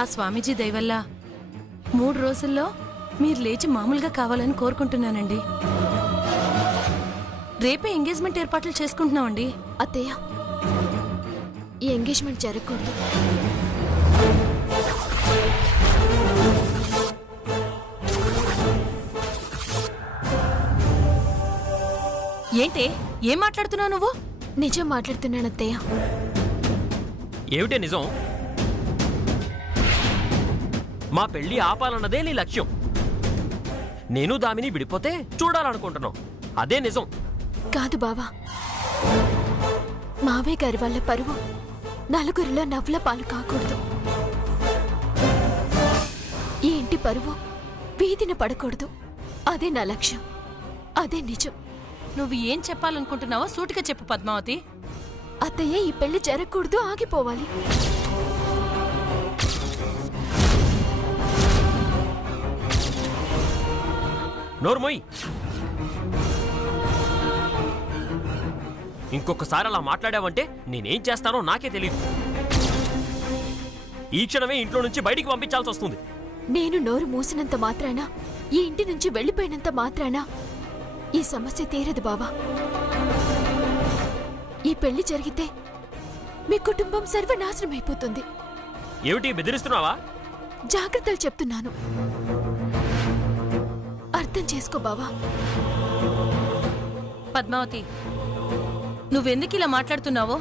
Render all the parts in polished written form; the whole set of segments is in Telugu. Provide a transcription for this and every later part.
ఆ స్వామీజీ దయవల్ల 3 రోజుల్లో మీరు లేచి మామూలుగా కావాలని కోరుకుంటున్నానండి. రేపే ఎంగేజ్మెంట్ ఏర్పాట్లు చేసుకుంటున్నామండి. అత్తయ్య, ఈ ఎంగేజ్మెంట్ జరగకూడదు. ఏంటే ఏం మాట్లాడుతున్నావు నువ్వు? నిజం మాట్లాడుతున్నాను అత్తయ్య. ఏమిటే నిజం? మా పెళ్లి ఆపాలన్నదే నీ లక్ష్యం. నేను దామిని విడిపోతే చూడాలనుకుంటున్నావు, అదే నిజం. కాదు బావా, మావయ్య గారి వల్ల పరువు నలుగురిలో నవ్వుల పాలు కాకూడదు. ఈ ఇంటి పరువు వీధిన పడకూడదు. అదే నా లక్ష్యం, అదే నిజం. నువ్వు ఏం చెప్పాలనుకుంటున్నావో సూటిగా చెప్పు పద్మావతి. అత్తయ్య, ఈ పెళ్లి జరగకూడదు, ఆగిపోవాలి. నోర్మోయ్, ఇంకొకసారి అలా మాట్లాడావంటే నేనేం చేస్తానో నాకే తెలియదు. ఈ క్షణమే ఇంట్లో నుంచి బయటికి పంపించాల్సి వస్తుంది. నేను నోరు మూసినంత మాత్రాన, ఈ ఇంటి నుంచి వెళ్లిపోయినంత మాత్రాన ఈ సమస్య తీరదు బావా. ఈ పెళ్లి జరిగితే మీ కుటుంబం సర్వనాశనమైపోతుంది. ఏమిటి బెదిరిస్తున్నావా? జాగ్రత్తలు చెప్తున్నాను, అర్థం చేసుకో బావా. పద్మావతి, నువ్వెందుకు ఇలా మాట్లాడుతున్నావో,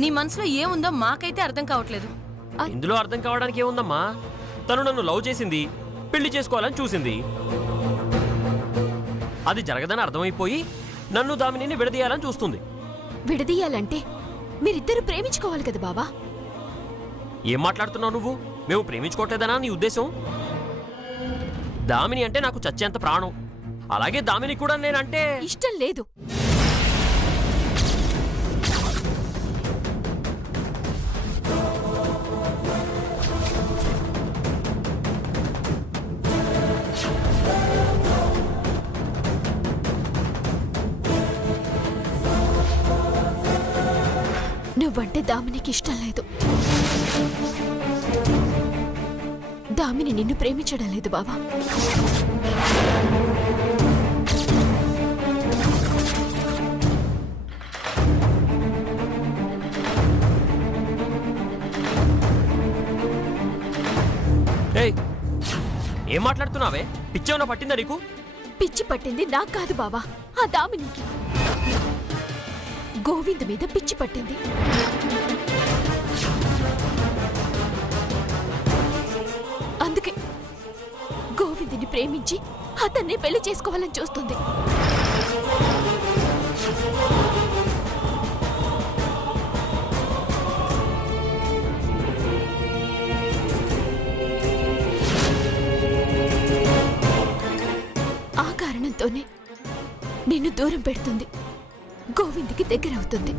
నీ మనసులో ఏముందో మాకైతే అర్థం కావట్లేదు. ఇందులో అర్థం కావడానికి ఏముందమ్మా? తను నన్ను లవ్ చేసింది, పెళ్లి చేసుకోవాలని చూసింది. అది జరగదని అర్థమైపోయి నన్ను దామిని విడదీయాలని చూస్తుంది. విడదీయాలంటే మీరిద్దరూ ప్రేమించుకోవాలి కదా బావా. ఏం మాట్లాడుతున్నావు నువ్వు? మేము ప్రేమించుకోవట్లేదనా నీ ఉద్దేశం? దామిని అంటే నాకు చచ్చేంత ప్రాణం. అలాగే దామిని కూడా నేనంటే ఇష్టం లేదు. నువ్వంటే దామినికి ఇష్టం లేదు. దామిని నిన్ను ప్రేమించడం లేదు బావా. ఏం మాట్లాడుతున్నావే? పిచ్చేమన్నా పట్టిందా నీకు? పిచ్చి పట్టింది నాకు కాదు బావా, ఆ దామినికి. గోవింద్ మీద పిచ్చి పట్టింది. అందుకే గోవిందుని ప్రేమించి అతన్ని పెళ్లి చేసుకోవాలని చూస్తుంది. ఆ కారణంతోనే నిన్ను దూరం పెడుతుంది, గోవింద్కి దగ్గరవుతుంది.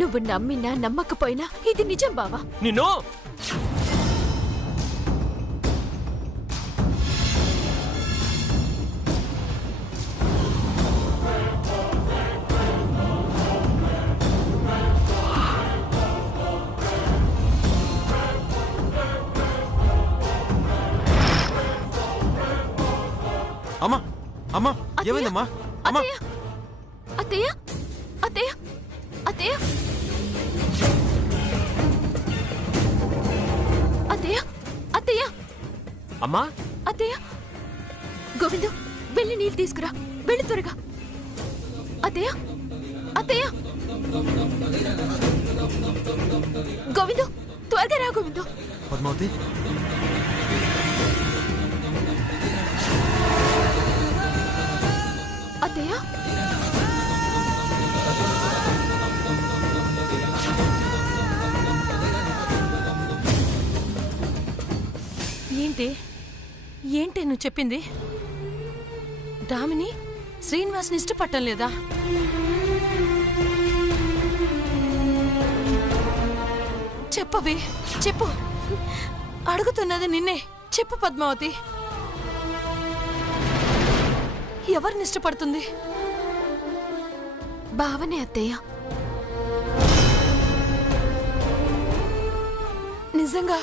నువ్వు నమ్మినా నమ్మకపోయినా ఇది నిజం బావా. నిన్ను అమ్మా అమ్మా, ఏమైందమ్మా? అమ్మా, అత్తయ్య, అత్తయ్య, అత్తయ్య, అత్తయ్య, అత్తయ్య, అమ్మా, అత్తయ్య. గోవిందు, వెళ్ళి నీళ్ళు తీసుకురా, వెళ్ళి త్వరగా. అత్తయ్య, అత్తయ్య, గోవిందు, త్వరగా రా గోవిందు. పద్మావతి, అత్తయ్య, ఏంటి నువ్వు చెప్పింది? దామిని శ్రీనివాస్ని ఇష్టపడటం లేదా? చెప్పవే, చెప్పు. అడుగుతున్నది నిన్నే. చెప్పు పద్మావతి, ఎవరిని ఇష్టపడుతుంది? బావనే అత్తయ్య. నిజంగా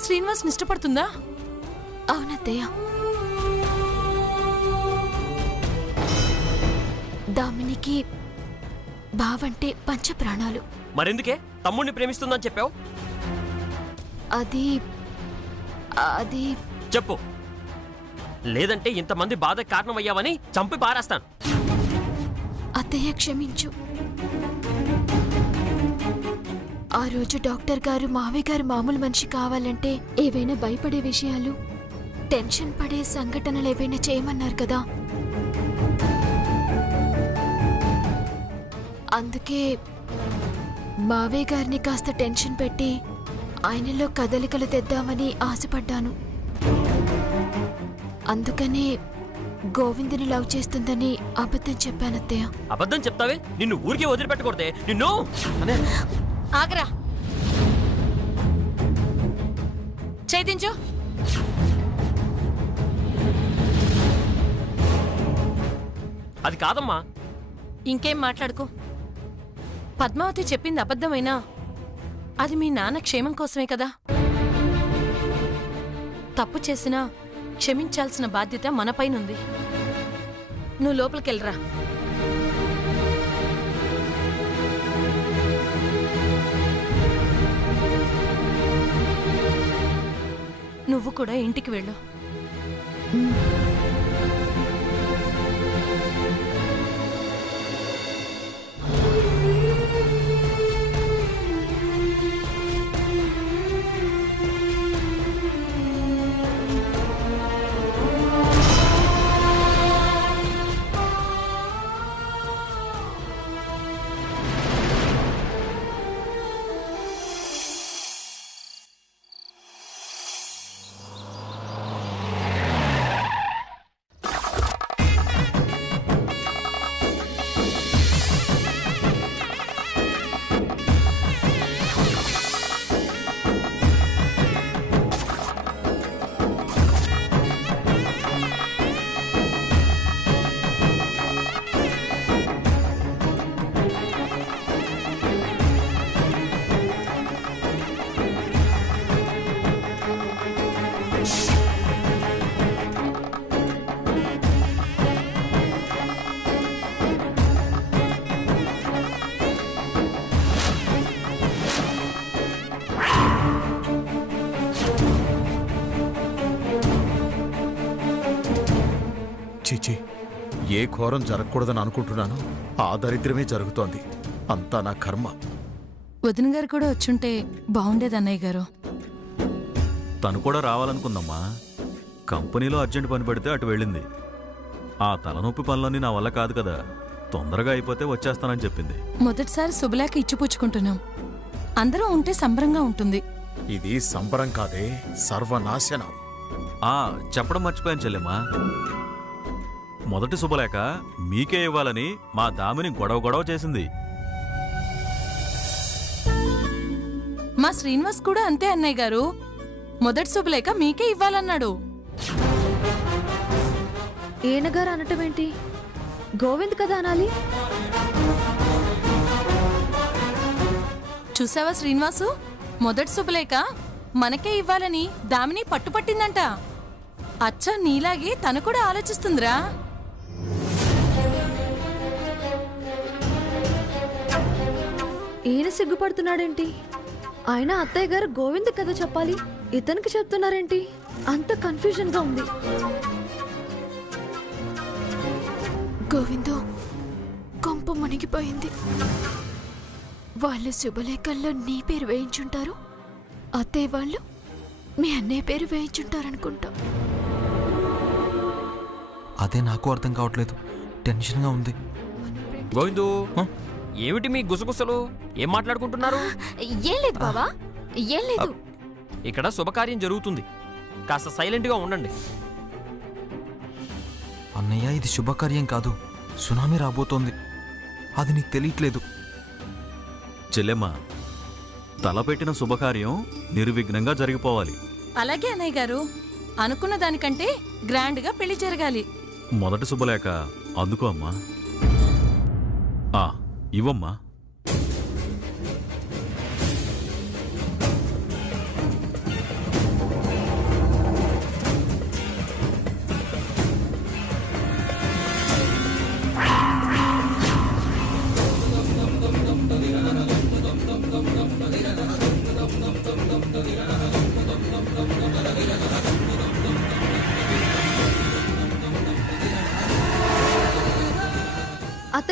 శ్రీనివాస్ ఇష్టపడుతుందా? అవునత్తయ్య. దామినికి బావంటే పంచప్రాణాలు. మరెందుకే తమ్ముడిని ప్రేమిస్తుందని చెప్పావు? అది అది చెప్పు, లేదంటే ఇంతమంది బాధకు కారణమయ్యావని చంపి పారేస్తాను. అత్తయ్య క్షమించు. ఆ రోజు డాక్టర్ గారు మావయ్య గారు మామూలు మనిషి కావాలంటే ఏవైనా భయపడే విషయాలు, టెన్షన్ పడే సంఘటనలు ఏవైనా చేయమన్నారు కదా. అందుకే మావయ్య గారిని కాస్త టెన్షన్ పెట్టి ఆయనలో కదలికలు తెద్దామని ఆశపడ్డాను. అందుకనే గోవిందుని లవ్ చేస్తుందని అబద్ధం చెప్పానత్తయ్య. అబద్ధం చెప్తావే? నిన్ను ఊరికే వదిలిపెట్టకూడదే నిన్ను. ఆగరా, చేతించు. అది కాదమ్మా. ఇంకేం మాట్లాడుకో. పద్మావతి చెప్పింది అబద్ధమైనా అది మీ నాన్న క్షేమం కోసమే కదా. తప్పు చేసినా క్షమించాల్సిన బాధ్యత మనపైనుంది. నువ్వు లోపలికెళ్ళరా. నువ్వు కూడా ఇంటికి వెళ్ళు. చీచి, ఏ ఘోరం జరగకూడదని అనుకుంటున్నాను, ఆ దరిద్రమే జరుగుతోంది. అంతా నా కర్మ. వదిన గారు కూడా వచ్చుంటే బాగుండేది అన్నయ్య గారు. తను కూడా రావాలనుకుందమ్మా. కంపెనీలో అర్జెంట్ పని పడితే అటు వెళ్ళింది. ఆ తలనొప్పి పనులన్నీ నా వల్ల కాదు కదా, తొందరగా అయిపోతే వచ్చేస్తానని చెప్పింది. మొదటిసారి శుభలేఖ ఇచ్చిపుచ్చుకుంటున్నాం. అందరూ ఉంటే సంబరంగా ఉంటుంది. ఇది సంబరం కాదే, సర్వనాశనం. చెప్పడం మర్చిపోయాను చెల్లెమ్మా. మొదటి శుభలేఖ మీకే ఇవ్వాలని మా దామిని గొడవ చేసింది. మా శ్రీనివాస్ కూడా అంతే అన్నయ్య గారు. మొదటి శుభలేఖ మీకే ఇవ్వాలన్నాడు. ఏనగారు అనటం ఏంటి? గోవింద్ కదా అనాలి. చూసావా శ్రీనివాసు, మొదటి శుభలేఖ మనకే ఇవ్వాలని దామిని పట్టుపట్టిందంట. అచ్చా నీలాగే తను కూడా ఆలోచిస్తుందిరా. ఈయన సిగ్గుపడుతున్నాడేంటి? ఆయన అత్తయ్య గారు గోవింద్ కథ చెప్పాలి, ఇతనికి చెప్తున్నారేంటి? అంత కన్ఫ్యూజన్ గా ఉంది. గోవిందు, కొంప మునిగిపోయింది. వాళ్ళు శుభలేఖల్లో నీ పేరు వేయించుంటారు, అత్తయ్య వాళ్ళు మీ అన్నయ్య పేరు వేయించుంటారనుకుంటా. అదే నాకు అర్థం కావట్లేదు, టెన్షన్గా ఉంది. గోవిందు, ఏమిటి మీ గుసగుసలు? ఏం మాట్లాడుకుంటున్నారు? ఏం లేదు బావా, ఏం లేదు. ఇక్కడ శుభకార్యం జరుగుతుంది, కాస్త సైలెంట్గా ఉండండి. అన్నయ్య, ఇది శుభకార్యం కాదు, సునామీ రాబోతోంది. అది నీకు తెలియట్లేదు. చెల్లెమ్మా, తలపెట్టిన శుభకార్యం నిర్విఘ్నంగా జరిగిపోవాలి. అలాగే అన్నయ్య గారు, అనుకున్న దానికంటే గ్రాండ్గా పెళ్లి జరగాలి. మొదటి శుభలేఖ అందుకో అమ్మా. ఇవ్వమ్మా.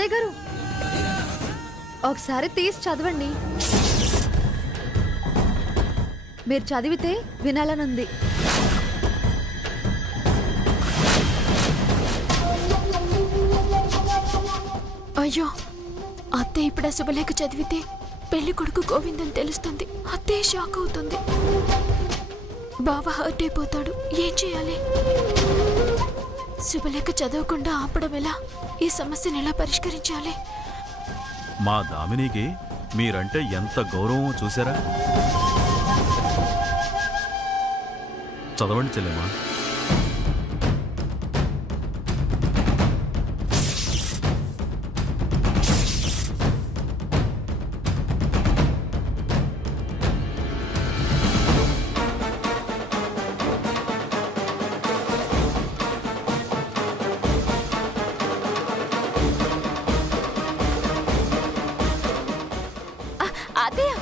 అత్తయ్య గారు ఒకసారి తీసి చదవండి. మీరు చదివితే వినాలనుంది. అయ్యో, అత్తయ్య ఇప్పుడు ఆ శుభలేఖ చదివితే పెళ్లి కొడుకు గోవింద్ అని తెలుస్తుంది. అత్తయ్య షాక్ అవుతుంది. బావ హర్ట్ అయిపోతాడు. ఏం చేయాలి? శుభలేఖ చదవకుండా ఆపడం ఎలా? ఈ సమస్యను ఎలా పరిష్కరించాలి? మా దామినికి మీరంటే ఎంత గౌరవం చూసారా? చదవండి చెల్లెమ్మా. అత్తయ్య,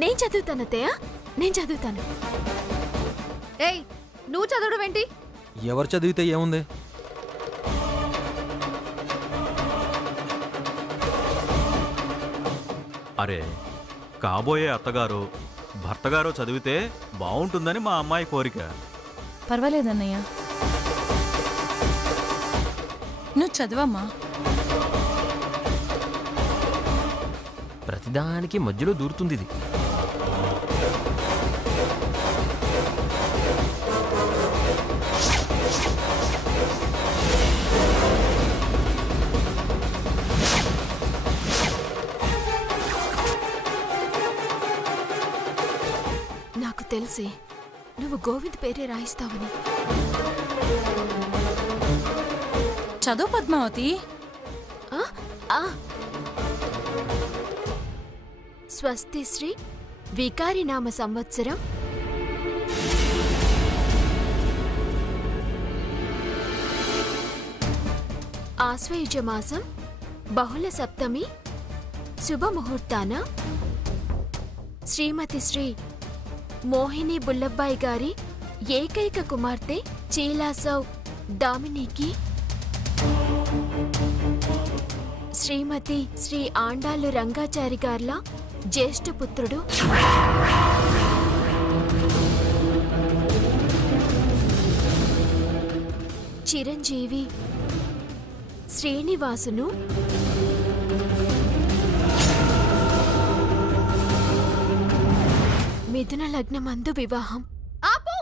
నేను చదువుతాను అత్తయ్య, నేను చదువుతాను. ఏయ్, నువ్వు చదవడం ఏంటి? ఎవరు చదివితే ఏముంది? అరే, కాబోయే అత్తగారు భర్తగారు చదివితే బాగుంటుందని మా అమ్మాయి కోరిక. పర్వాలేదన్నయ్య, నువ్వు చదవమ్మా. ప్రతిదానికి మధ్యలో దూరుతుంది ఇది. నాకు తెలిసి నువ్వు గోవింద్ పేరే రాయిస్తావని. చదువు పద్మావతి. ఆ? ఆ. స్వస్తి శ్రీ వికారినామ సంవత్సరం ఆశ్వయుజ మాసం బహుళ సప్తమి శుభముహూర్తాన శ్రీమతి శ్రీ మోహిని బుల్లబ్బాయి గారి ఏకైక కుమార్తె చీలాసౌ దామినికి శ్రీమతి శ్రీ ఆండాళ్ళు రంగాచారి గార్ల జ్యేష్ఠపుత్రుడు చిరంజీవి శ్రీనివాసును మిథున లగ్నమందు వివాహం. ఆపు!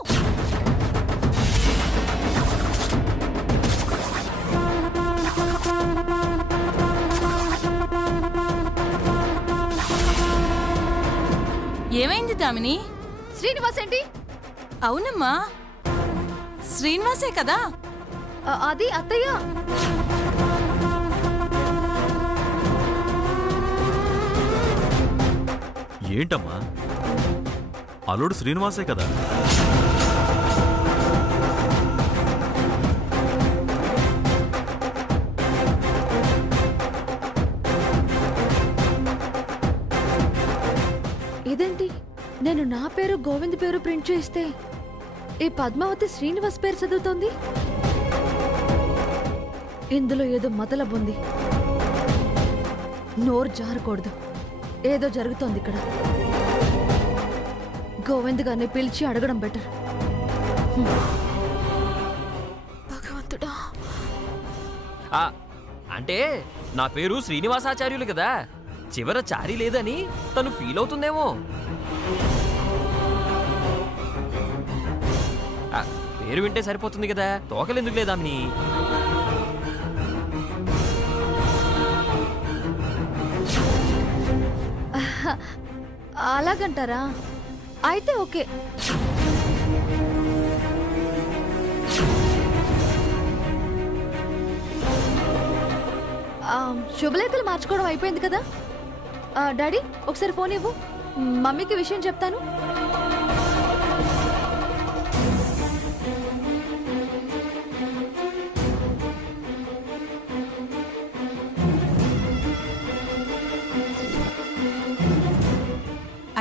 ఏమైంది దామిని? శ్రీనివాస్ ఏంటి? అవునమ్మా, శ్రీనివాసే కదా. అది అత్తయ్య. ఏంటమ్మా, అల్లుడు శ్రీనివాసే కదా? ఇదేంటి, నేను నా పేరు గోవింద్ పేరు ప్రింట్ చేస్తే ఈ పద్మావతి శ్రీనివాస్ పేరు చదువుతోంది. ఇందులో ఏదో మతలబుంది. నోరు జారకూడదు. ఏదో జరుగుతోంది ఇక్కడ. గోవింద్ గారిని పిలిచి అడగడం బెటర్. భగవంతుడా, అంటే నా పేరు శ్రీనివాసాచార్యులు కదా, చివర చారి లేదని తను ఫీల్ అవుతుందేమో. పేరు వింటే సరిపోతుంది కదా, తోకలెందుకు లేదామిని? అలాగంటారా? అయితే ఓకే. శుభలేఖలు మార్చుకోవడం అయిపోయింది కదా. డాడీ, ఒకసారి ఫోన్ ఇవ్వు, మమ్మీకి విషయం చెప్తాను.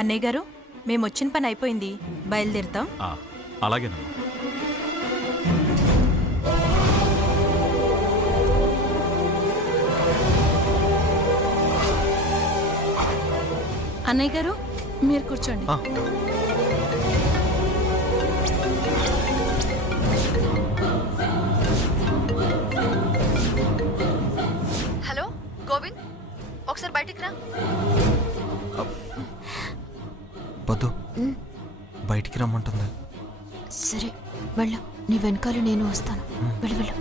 అన్నయ్య గారు, మేమొచ్చిన పని అయిపోయింది, బయలుదేరుతాం. అలాగేనమ్మా. అన్నయ్య గారు మీరు కూర్చోండి. హలో గోవింద్, ఒకసారి బయటికి రా. వద్దు, బయటికి రమ్మంటుంది. సరే వెళ్ళు, నీ వెనకాల నేను వస్తాను. వెళ్ళు వెళ్ళు.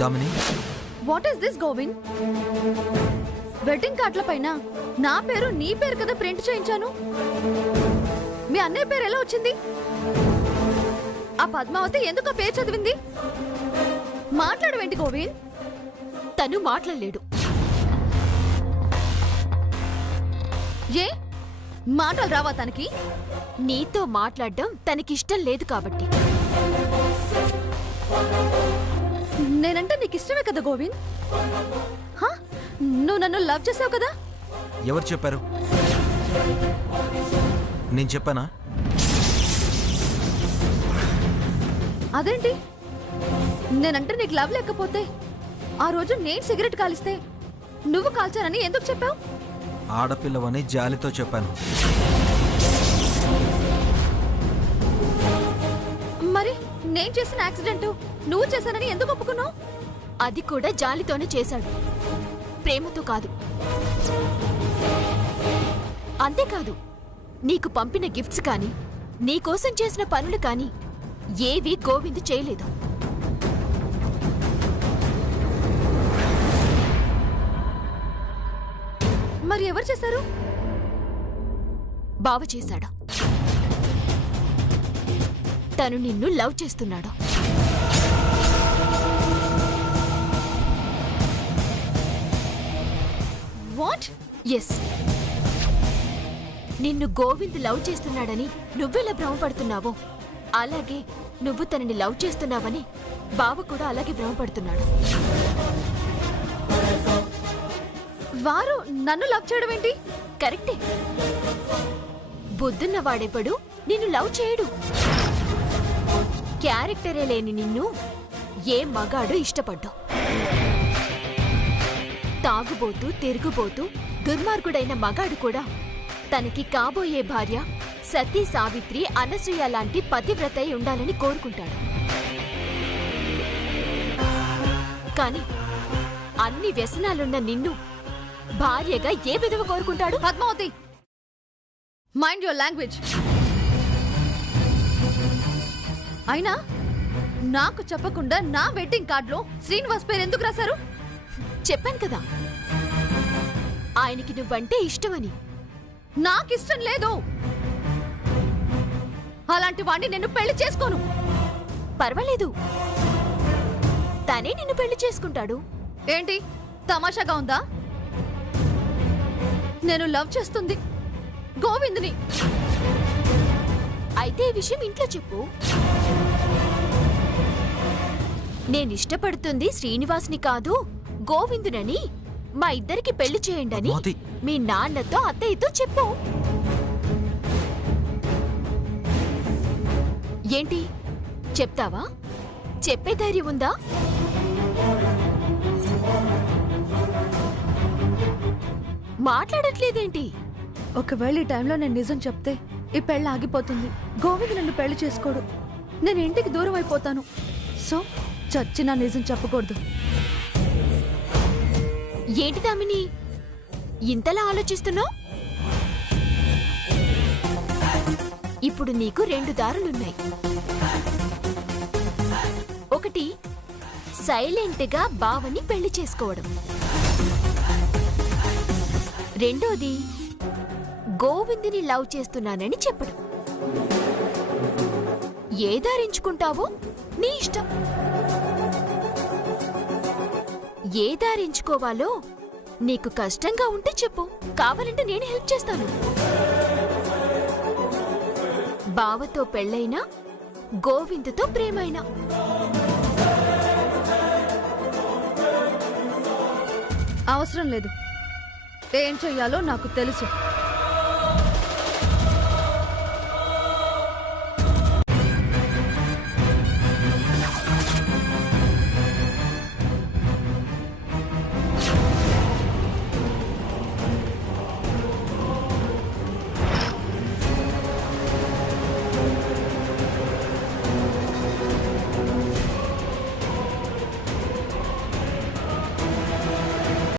Damini, what is this Govind? Wedding కార్డుల పైన నా పేరు నీ పేరు కదా ప్రింట్ చేయించాను. మీ అన్నయ్య పేరు ఎలా వచ్చింది? ఆ పద్మావతి ఎందుకు ఆ పేరు చదివింది? మాట్లాడవేంటి గోవింద్? తను మాట్లాడలేడు. ఏ మాటలు రావా తనకి? నీతో మాట్లాడడం తనకిష్టం లేదు కాబట్టి. నేనంటే నీకు ఇష్టమే కదా గోవింద్? హా? నువ్వు నన్ను లవ్ చేసావు కదా? ఎవరు చెప్పారు? నేను చెప్పానా? అదేంటి, నేనంటే నీకు లవ్ లేకపోతే ఆ రోజు నేను సిగరెట్ కాలిస్తే నువ్వు కాల్చానని ఎందుకు చెప్పావు? ఆడపిల్లవని జాలితో చెప్పాను. మరి నేను చేసిన యాక్సిడెంట్ నువ్వు చేశానని ఎందుకు ఒప్పుకున్నావు? అది కూడా జాలితోనే చేశాడు, ప్రేమతో కాదు. అంతేకాదు, నీకు పంపిన గిఫ్ట్స్ కానీ నీకోసం చేసిన పనులు కానీ ఏవి గోవింద్ చేయలేదు. మరి ఎవరు చేశారు? బావ చేశాడు. తను నిన్ను లవ్ చేస్తున్నాడు. వాట్? ఎస్, నిన్ను గోవింద్ లవ్ చేస్తున్నాడని నువ్వెలా భ్రమపడుతున్నావో అలాగే నువ్వు తనని లవ్ చేస్తున్నావని బావ కూడా అలాగే భ్రమపడుతున్నాడు. వారు నన్ను లవ్ చేయడం ఏంటి? కరెక్టే. బుద్ధున్న వాడెప్పుడు నిన్ను లవ్ చేయడు. క్యారెక్టరే లేని నిన్ను ఏ మగాడు ఇష్టపడ్డు. తాగుబోతూ తిరుగుబోతూ దుర్మార్గుడైన మగాడు కూడా తనకి కాబోయే భార్య సతీ సావిత్రి అనసూయ లాంటి పతివ్రతై ఉండాలని కోరుకుంటాడు. కాని అన్ని వ్యసనాలున్న నిన్ను భార్యగా ఏ విధవ కోరుకుంటాడు? Padmavathi, mind your language. అయినా నాకు చెప్పకుండా నా వెడ్డింగ్ కార్డులో శ్రీనివాస్ పేరు ఎందుకు రాశారు? చెప్పాను కదా, ఆయనకి నువ్వంటే ఇష్టమని. నాకిష్టం లేదు. అలాంటి వాడిని నేను పెళ్లి చేసుకోను. పర్వాలేదు, తనే నిన్ను పెళ్లి చేసుకుంటాడు. ఏంటి తమాషాగా ఉందా? నేను లవ్ చేస్తుంది గోవింద్ని. అయితే ఈ విషయం ఇంట్లో చెప్పు. నేనిష్టపడుతుంది శ్రీనివాస్ని కాదు గోవిందునని, మా ఇద్దరికి పెళ్లి చేయండి మీ నాన్నతో అత్తయ్యతో చెప్పు. ఏంటి చెప్తావా? చెప్పే ధైర్యం ఉందా? మాట్లాడట్లేదేంటి? ఒకవేళ ఈ టైంలో నేను నిజం చెప్తే ఈ పెళ్ళి ఆగిపోతుంది. గోవింద్ నన్ను పెళ్లి చేసుకోడు. నేను ఇంటికి దూరం అయిపోతాను. సో చచ్చినా నిజం చెప్పకూడదు. ఏంటి దామిని ఇంతలా ఆలోచిస్తున్నావు? ఇప్పుడు నీకు 2 దారులున్నాయి. ఒకటి, సైలెంట్గా బావని పెళ్లి చేసుకోవడం. రెండోది, గోవిందుని లవ్ చేస్తున్నానని చెప్పడం. ఏ దారించుకుంటావో నీ ఇష్టం. ఏ దారించుకోవాలో నీకు కష్టంగా ఉంటే చెప్పు, కావాలంటే నేను హెల్ప్ చేస్తాను. బావతో పెళ్ళైనా గోవిందుతో ప్రేమైనా అవసరం లేదు. ఏం చెయ్యాలో నాకు తెలుసు.